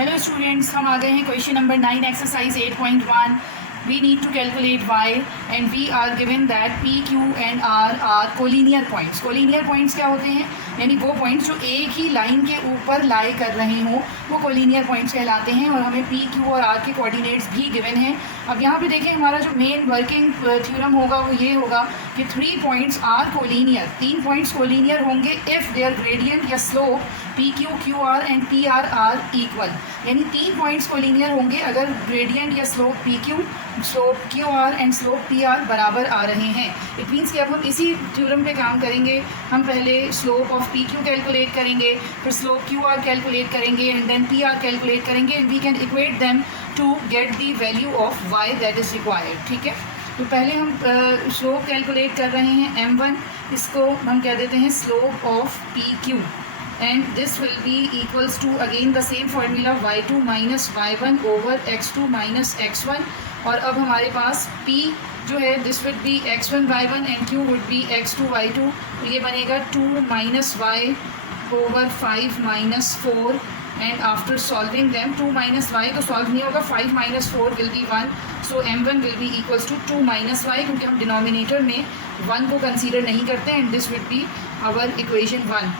Hello students, हम आ गए हैं question number 9 exercise 8.1. We need to calculate y and we are given that p, q and r are collinear points. collinear points क्या होते हैं? यानी वो पॉइंट्स जो एक ही लाइन के ऊपर लाई कर रहे हों वो कोलिनियर पॉइंट्स कहलाते हैं और हमें p, q और r के कोऑर्डिनेट्स भी गिवन हैं. अब यहाँ पे देखें, हमारा जो मेन वर्किंग थ्योरम होगा वो ये होगा कि 3 points are collinear. 3 points collinear होंगे इफ़ देयर ग्रेडियंट या slope P Q Q R and P R R equal. यानी 3 पॉइंट्स कोलिनियर होंगे अगर ग्रेडियंट या slope P Q, slope Q R and slope P R बराबर आ रहे हैं. इट मीन्स कि अब हम इसी थ्योरम पे काम करेंगे. हम पहले slope of P Q calculate करेंगे, फिर स्लोप क्यू आर कैलकुलेट करेंगे and then P R calculate करेंगे and we can equate them to get the value of y that is required. ठीक है, तो पहले हम स्लोप कैलकुलेट कर रहे हैं m1. इसको हम कह देते हैं slope of P Q and this will be equals to again the same formula y2 minus y1 over x2 minus x1. और अब हमारे पास p जो है this would be x1 y1 and q would be x2 y2. तो ये बनेगा 2 minus y over 5 minus 4 and after solving them 2 minus y तो solve नहीं होगा, 5 minus 4 will be 1. so m1 will be equals to 2 minus y क्योंकि हम denominator में 1 को कंसीडर नहीं करते and this would be our equation 1.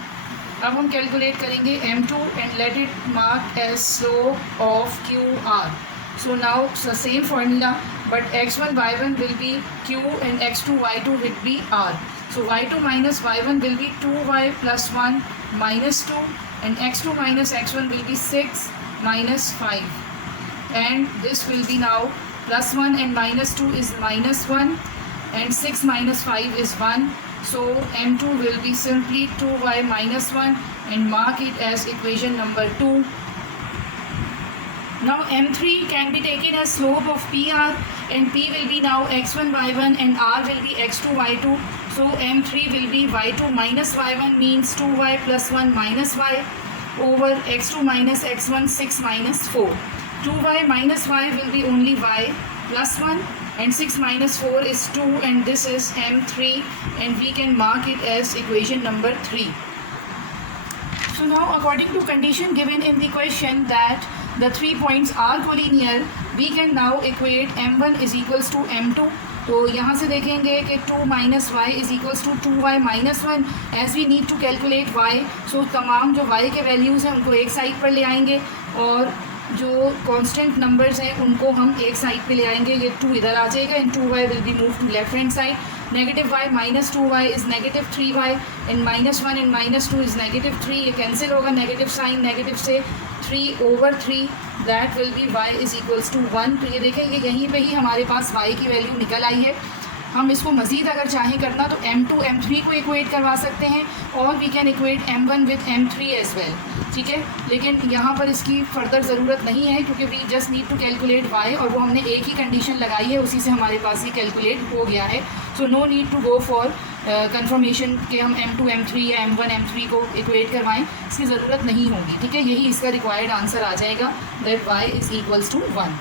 अब हम कैलकुलेट करेंगे m2 and let it mark as slope of Q R. So now same formula but x1 y1 will be q and x2 y2 will be r. So y2 minus y1 will be 2y plus 1 minus 2 and x2 minus x1 will be 6 minus 5 and this will be now plus 1 and minus 2 is minus 1 and 6 minus 5 is 1. So m2 will be simply 2y minus 1 and mark it as equation number 2. Now m3 can be taken as slope of pr and p will be now x1 y1 and r will be x2 y2. So m3 will be y2 minus y1 means 2y plus 1 minus y over x2 minus x1 6 minus 4. 2y minus y will be only y plus 1 and 6 minus 4 is 2 and this is m3 and we can mark it as equation number 3. So now according to condition given in the question that the 3 points are collinear, we can now equate m1 is equals to m2. तो यहाँ से देखेंगे कि 2 minus y is equals to 2y minus 1. As we need to calculate y, so तमाम जो y के values हैं उनको एक साइड पर ले आएंगे और जो कांस्टेंट नंबर्स हैं उनको हम एक साइड पे ले आएंगे. ये 2 इधर आ जाएगा and 2y will be move to left hand side. Negative y minus 2y is negative 3y and minus 1 and minus 2 is negative 3. ये कैंसिल होगा, नेगेटिव साइन नेगेटिव से 3 over 3 that will be y is equals to 1. तो ये देखें कि यहीं पे ही हमारे पास y की वैल्यू निकल आई है. हम इसको मज़ीद अगर चाहें करना तो m2 m3 को इक्वेट करवा सकते हैं और we can equate m1 with m3 as well. ठीक है, लेकिन यहाँ पर इसकी फर्दर ज़रूरत नहीं है क्योंकि we just need to calculate y और वो हमने एक ही कंडीशन लगाई है, उसी से हमारे पास ये कैलकुलेट हो गया है. So no need to go for confirmation कि हम m2 m3 या m1 m3 को इक्वेट करवाएं, इसकी ज़रूरत नहीं होगी. ठीक है, यही इसका रिक्वायर्ड आंसर आ जाएगा that y is equals to 1.